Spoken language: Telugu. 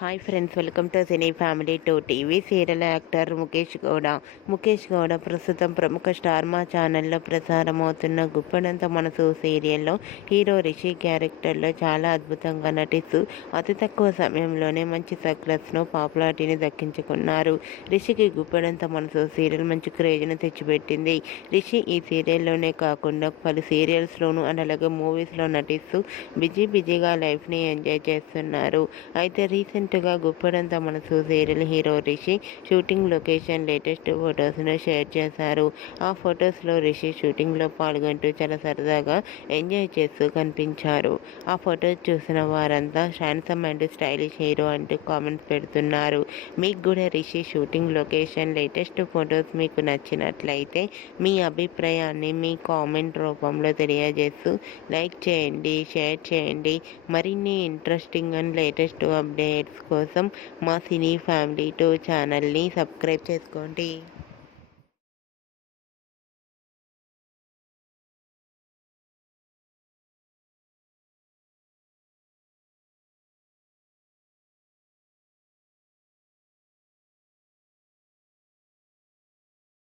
Hi friends, welcome to cine family two. TV serial actor Mukesh Gowda ప్రస్తుతం ప్రముఖ స్టార్ మా ఛానల్లో ప్రసారమవుతున్న గుప్పడంత మనసు సీరియల్లో హీరో రిషి క్యారెక్టర్లో చాలా అద్భుతంగా నటిస్తూ అతి తక్కువ సమయంలోనే మంచి సక్సెస్ను పాపులారిటీని దక్కించుకున్నారు. రిషికి గుప్పడంత మనసు సీరియల్ మంచి క్రేజ్ను తెచ్చిపెట్టింది. రిషి ఈ సీరియల్లోనే కాకుండా పలు సీరియల్స్లోనూ అలాగే మూవీస్లో నటిస్తూ బిజీగా లైఫ్ని ఎంజాయ్ చేస్తున్నారు. అయితే రీసెంట్గా Guppedantha Manasu serial hero Rishi shooting location latest ఫొటోస్ను షేర్ చేశారు. ఆ ఫొటోస్లో రిషి షూటింగ్లో పాల్గొంటూ చాలా సరదాగా ఎంజాయ్ చేస్తూ కనిపించారు. ఆ ఫొటోస్ చూసిన వారంతా హ్యాండ్సమ్ అండ్ స్టైలిష్ హీరో అంటూ కామెంట్స్ పెడుతున్నారు. మీకు కూడా Rishi shooting location latest photos మీకు నచ్చినట్లయితే మీ అభిప్రాయాన్ని మీ కామెంట్ రూపంలో తెలియజేస్తూ లైక్ చేయండి, షేర్ చేయండి. మరిన్ని ఇంట్రెస్టింగ్ అండ్ లేటెస్ట్ అప్డేట్స్ కోసం మా సినీ ఫ్యామిలీ 2 ఛానల్ని సబ్స్క్రైబ్ చేసుకోండి.